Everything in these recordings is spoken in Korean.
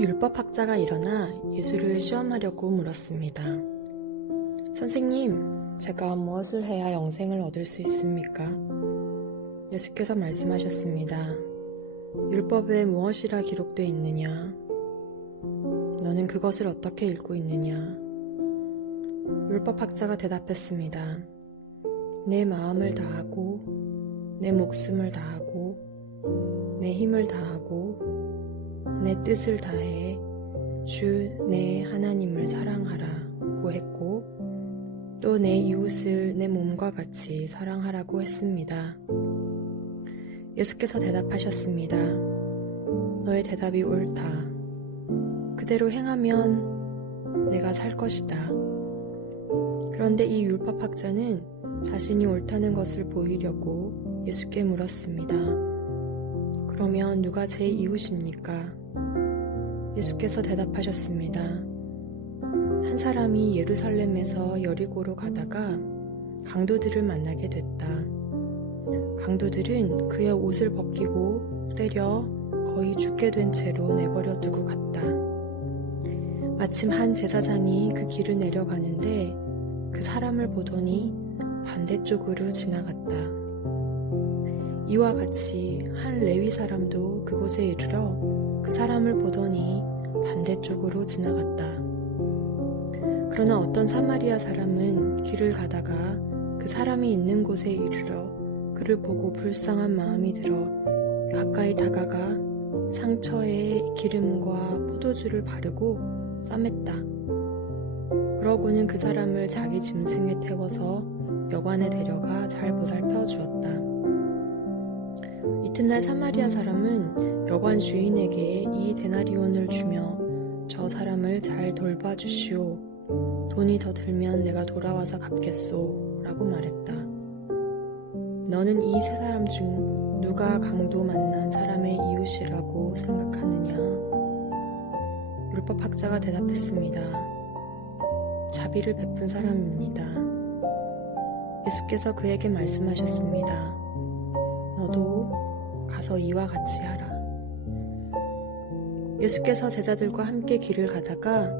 한 율법학자가 일어나 예수를 시험하려고 물었습니다. 선생님, 제가 무엇을 해야 영생을 얻을 수 있습니까? 예수께서 말씀하셨습니다. 율법에 무엇이라 기록되어 있느냐? 너는 그것을 어떻게 읽고 있느냐? 율법학자가 대답했습니다. 내 마음을 다하고, 내 목숨을 다하고, 내 힘을 다하고, 내 뜻을 다해 주 내 하나님을 사랑하라고 했고, 또 내 이웃을 내 몸과 같이 사랑하라고 했습니다. 예수께서 대답하셨습니다. 너의 대답이 옳다. 그대로 행하면 내가 살 것이다. 그런데 이 율법학자는 자신이 옳다는 것을 보이려고 예수께 물었습니다. 그러면 누가 제 이웃입니까? 예수께서 대답하셨습니다. 한 사람이 예루살렘에서 여리고로 가다가 강도들을 만나게 됐다. 강도들은 그의 옷을 벗기고 때려 거의 죽게 된 채로 내버려 두고 갔다. 마침 한 제사장이 그 길을 내려가는데 그 사람을 보더니 반대쪽으로 지나갔다. 이와 같이 한 레위 사람도 그곳에 이르러 그 사람을 보더니 반대쪽으로 지나갔다. 그러나 어떤 사마리아 사람은 길을 가다가 그 사람이 있는 곳에 이르러 그를 보고 불쌍한 마음이 들어 가까이 다가가 상처에 기름과 포도주를 바르고 싸맸다. 그러고는 그 사람을 자기 짐승에 태워서 여관에 데려가 잘 보살펴 주었다. 이튿날 사마리아 사람은 여관 주인에게 이 데나리온을 주며 저 사람을 잘 돌봐주시오. 돈이 더 들면 내가 돌아와서 갚겠소 라고 말했다. 너는 이 세 사람 중 누가 강도 만난 사람의 이웃이라고 생각하느냐? 율법학자가 대답했습니다. 자비를 베푼 사람입니다. 예수께서 그에게 말씀하셨습니다. 너도 가서 이와 같이 하라. 예수께서 제자들과 함께 길을 가다가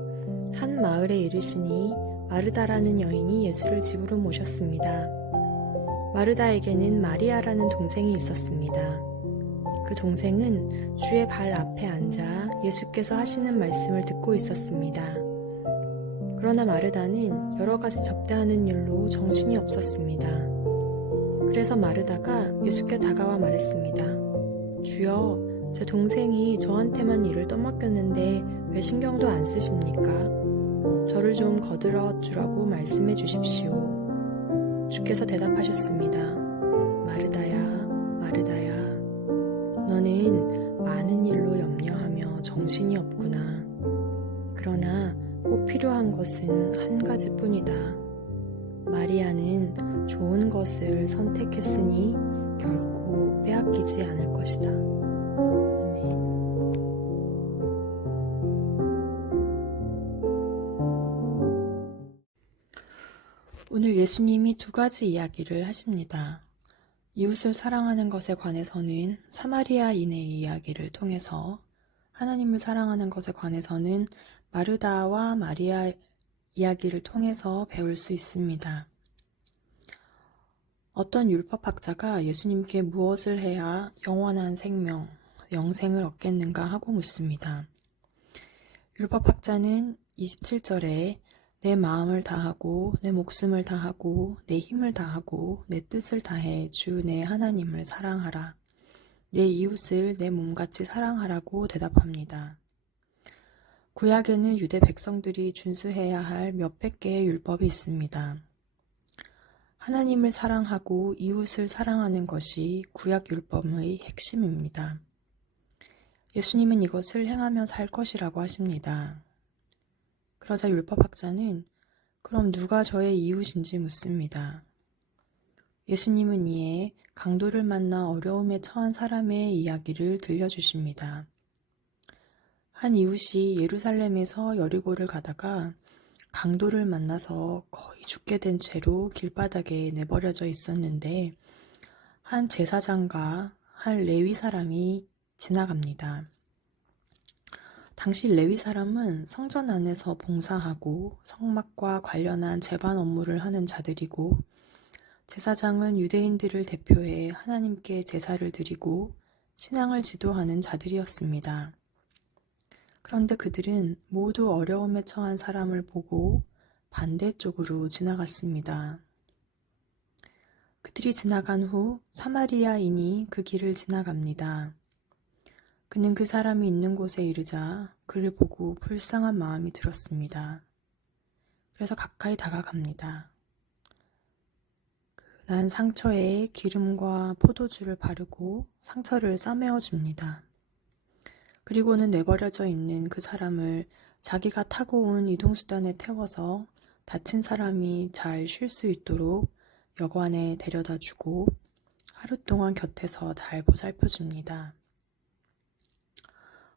한 마을에 이르시니 마르다라는 여인이 예수를 집으로 모셨습니다. 마르다에게는 마리아라는 동생이 있었습니다. 그 동생은 주의 발 앞에 앉아 예수께서 하시는 말씀을 듣고 있었습니다. 그러나 마르다는 여러 가지 접대하는 일로 정신이 없었습니다. 그래서 마르다가 예수께 다가와 말했습니다. 주여, 제 동생이 저한테만 일을 떠맡겼는데 왜 신경도 안 쓰십니까? 저를 좀 거들어 주라고 말씀해 주십시오. 주께서 대답하셨습니다. 마르다야, 마르다야, 너는 많은 일로 염려하며 정신이 없구나. 그러나 꼭 필요한 것은 한 가지뿐이다. 마리아는 좋은 것을 선택했으니 결코 빼앗기지 않을 것이다. 오늘 예수님이 두 가지 이야기를 하십니다. 이웃을 사랑하는 것에 관해서는 사마리아인의 이야기를 통해서, 하나님을 사랑하는 것에 관해서는 마르다와 마리아 이야기를 통해서 배울 수 있습니다. 어떤 율법학자가 예수님께 무엇을 해야 영원한 생명, 영생을 얻겠는가 하고 묻습니다. 율법학자는 27절에 내 마음을 다하고 내 목숨을 다하고 내 힘을 다하고 내 뜻을 다해 주 내 하나님을 사랑하라. 내 이웃을 내 몸같이 사랑하라고 대답합니다. 구약에는 유대 백성들이 준수해야 할 몇백 개의 율법이 있습니다. 하나님을 사랑하고 이웃을 사랑하는 것이 구약 율법의 핵심입니다. 예수님은 이것을 행하며 살 것이라고 하십니다. 그러자 율법학자는 그럼 누가 저의 이웃인지 묻습니다. 예수님은 이에 강도를 만나 어려움에 처한 사람의 이야기를 들려주십니다. 한 이웃이 예루살렘에서 여리고를 가다가 강도를 만나서 거의 죽게 된 채로 길바닥에 내버려져 있었는데 한 제사장과 한 레위 사람이 지나갑니다. 당시 레위 사람은 성전 안에서 봉사하고 성막과 관련한 제반 업무를 하는 자들이고, 제사장은 유대인들을 대표해 하나님께 제사를 드리고 신앙을 지도하는 자들이었습니다. 그런데 그들은 모두 어려움에 처한 사람을 보고 반대쪽으로 지나갔습니다. 그들이 지나간 후 사마리아인이 그 길을 지나갑니다. 그는 그 사람이 있는 곳에 이르자 그를 보고 불쌍한 마음이 들었습니다. 그래서 가까이 다가갑니다. 난 상처에 기름과 포도주를 바르고 상처를 싸매어 줍니다. 그리고는 내버려져 있는 그 사람을 자기가 타고 온 이동수단에 태워서 다친 사람이 잘 쉴 수 있도록 여관에 데려다 주고 하루 동안 곁에서 잘 보살펴 줍니다.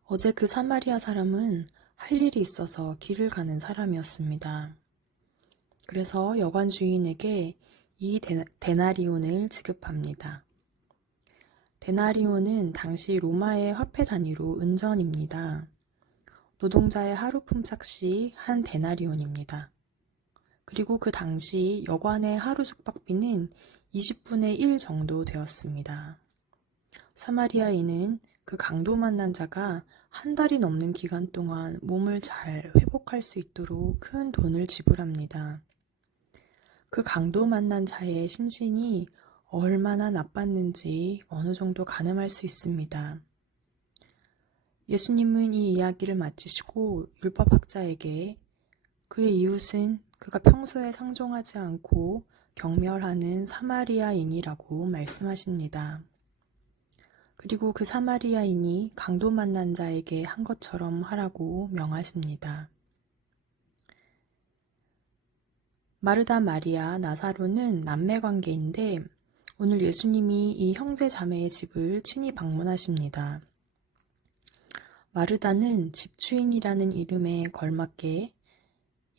어제 그 사마리아 사람은 할 일이 있어서 길을 가는 사람이었습니다. 그래서 여관 주인에게 이 데나리온을 지급합니다. 데나리온은 당시 로마의 화폐 단위로 은전입니다. 노동자의 하루 품삯이 한 데나리온입니다. 그리고 그 당시 여관의 하루 숙박비는 20분의 1 정도 되었습니다. 사마리아인은 그 강도 만난 자가 한 달이 넘는 기간 동안 몸을 잘 회복할 수 있도록 큰 돈을 지불합니다. 그 강도 만난 자의 신신이 얼마나 나빴는지 어느 정도 가늠할 수 있습니다. 예수님은 이 이야기를 마치시고 율법학자에게 그의 이웃은 그가 평소에 상종하지 않고 경멸하는 사마리아인이라고 말씀하십니다. 그리고 그 사마리아인이 강도 만난 자에게 한 것처럼 하라고 명하십니다. 마르다, 마리아, 나사로는 남매관계인데 오늘 예수님이 이 형제 자매의 집을 친히 방문하십니다. 마르다는 집주인이라는 이름에 걸맞게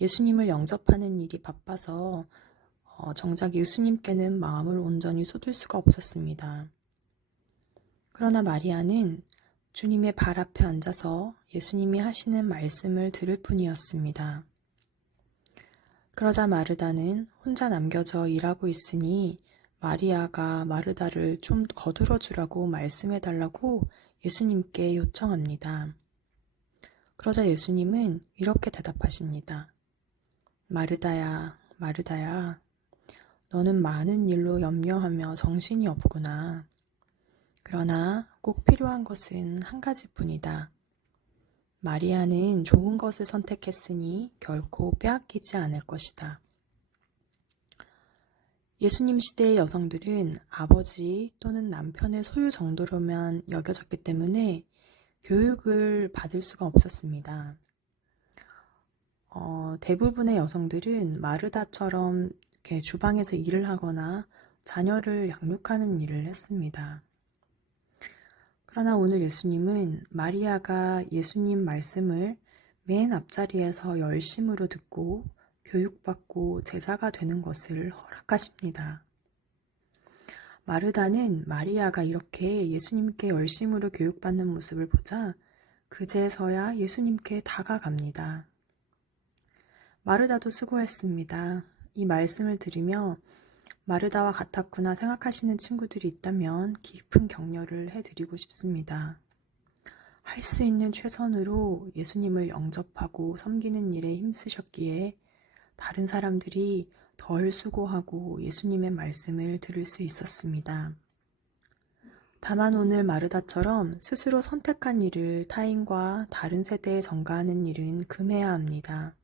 예수님을 영접하는 일이 바빠서 정작 예수님께는 마음을 온전히 쏟을 수가 없었습니다. 그러나 마리아는 주님의 발 앞에 앉아서 예수님이 하시는 말씀을 들을 뿐이었습니다. 그러자 마르다는 혼자 남겨져 일하고 있으니 마리아가 마르다를 좀 거들어 주라고 말씀해달라고 예수님께 요청합니다. 그러자 예수님은 이렇게 대답하십니다. 마르다야, 마르다야, 너는 많은 일로 염려하며 정신이 없구나. 그러나 꼭 필요한 것은 한 가지뿐이다. 마리아는 좋은 것을 선택했으니 결코 빼앗기지 않을 것이다. 예수님 시대의 여성들은 아버지 또는 남편의 소유 정도로만 여겨졌기 때문에 교육을 받을 수가 없었습니다. 대부분의 여성들은 마르다처럼 이렇게 주방에서 일을 하거나 자녀를 양육하는 일을 했습니다. 그러나 오늘 예수님은 마리아가 예수님 말씀을 맨 앞자리에서 열심으로 듣고 교육받고 제자가 되는 것을 허락하십니다. 마르다는 마리아가 이렇게 예수님께 열심으로 교육받는 모습을 보자 그제서야 예수님께 다가갑니다. 마르다도 수고했습니다. 이 말씀을 들으며 마르다와 같았구나 생각하시는 친구들이 있다면 깊은 격려를 해드리고 싶습니다. 할 수 있는 최선으로 예수님을 영접하고 섬기는 일에 힘쓰셨기에 다른 사람들이 덜 수고하고 예수님의 말씀을 들을 수 있었습니다. 다만 오늘 마르다처럼 스스로 선택한 일을 타인과 다른 세대에 전가하는 일은 금해야 합니다.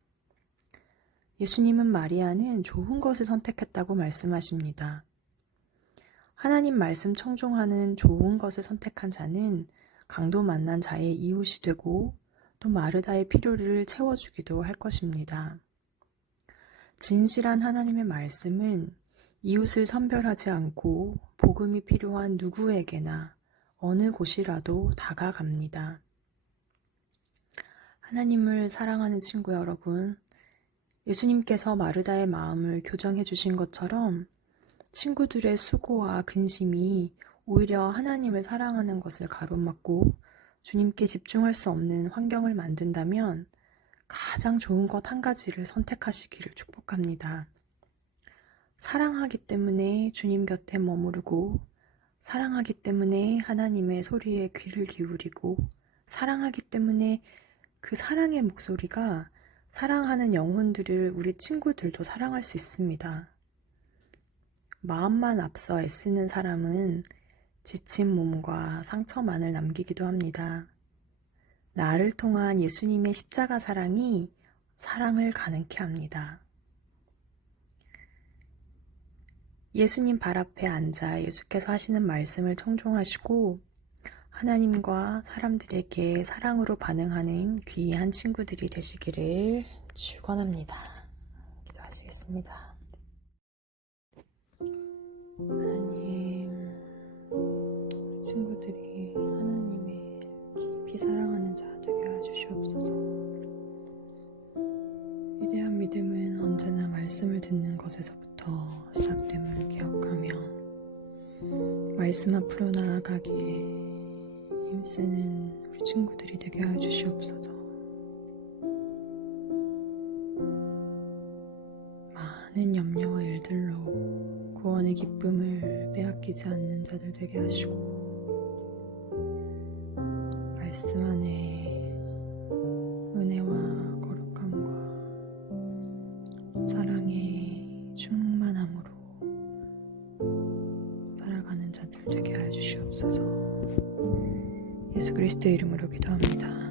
예수님은 마리아는 좋은 것을 선택했다고 말씀하십니다. 하나님 말씀 청종하는 좋은 것을 선택한 자는 강도 만난 자의 이웃이 되고 또 마르다의 필요를 채워주기도 할 것입니다. 진실한 하나님의 말씀은 이웃을 선별하지 않고 복음이 필요한 누구에게나 어느 곳이라도 다가갑니다. 하나님을 사랑하는 친구 여러분, 예수님께서 마르다의 마음을 교정해 주신 것처럼 친구들의 수고와 근심이 오히려 하나님을 사랑하는 것을 가로막고 주님께 집중할 수 없는 환경을 만든다면 가장 좋은 것 한 가지를 선택하시기를 축복합니다. 사랑하기 때문에 주님 곁에 머무르고, 사랑하기 때문에 하나님의 소리에 귀를 기울이고, 사랑하기 때문에 그 사랑의 목소리가 사랑하는 영혼들을 우리 친구들도 사랑할 수 있습니다. 마음만 앞서 애쓰는 사람은 지친 몸과 상처만을 남기기도 합니다. 나를 통한 예수님의 십자가 사랑이 사랑을 가능케 합니다. 예수님 발 앞에 앉아 예수께서 하시는 말씀을 청종하시고 하나님과 사람들에게 사랑으로 반응하는 귀한 친구들이 되시기를 축원합니다. 기도하시겠습니다. 하나님, 우리 친구들이 하나님의 깊이 사랑하는 자 되게 해주시옵소서. 위대한 믿음은 언제나 말씀을 듣는 것에서부터 시작됨을 기억하며 말씀 앞으로 나아가기에 힘쓰는 우리 친구들이 되게 해주시옵소서. 많은 염려와 일들로 구원의 기쁨을 빼앗기지 않는 자들 되게 하시고 말씀 안에 은혜와 거룩함과 사랑의 충만함으로 살아가는 자들 되게 하여 주시옵소서. 예수 그리스도의 이름으로 기도합니다.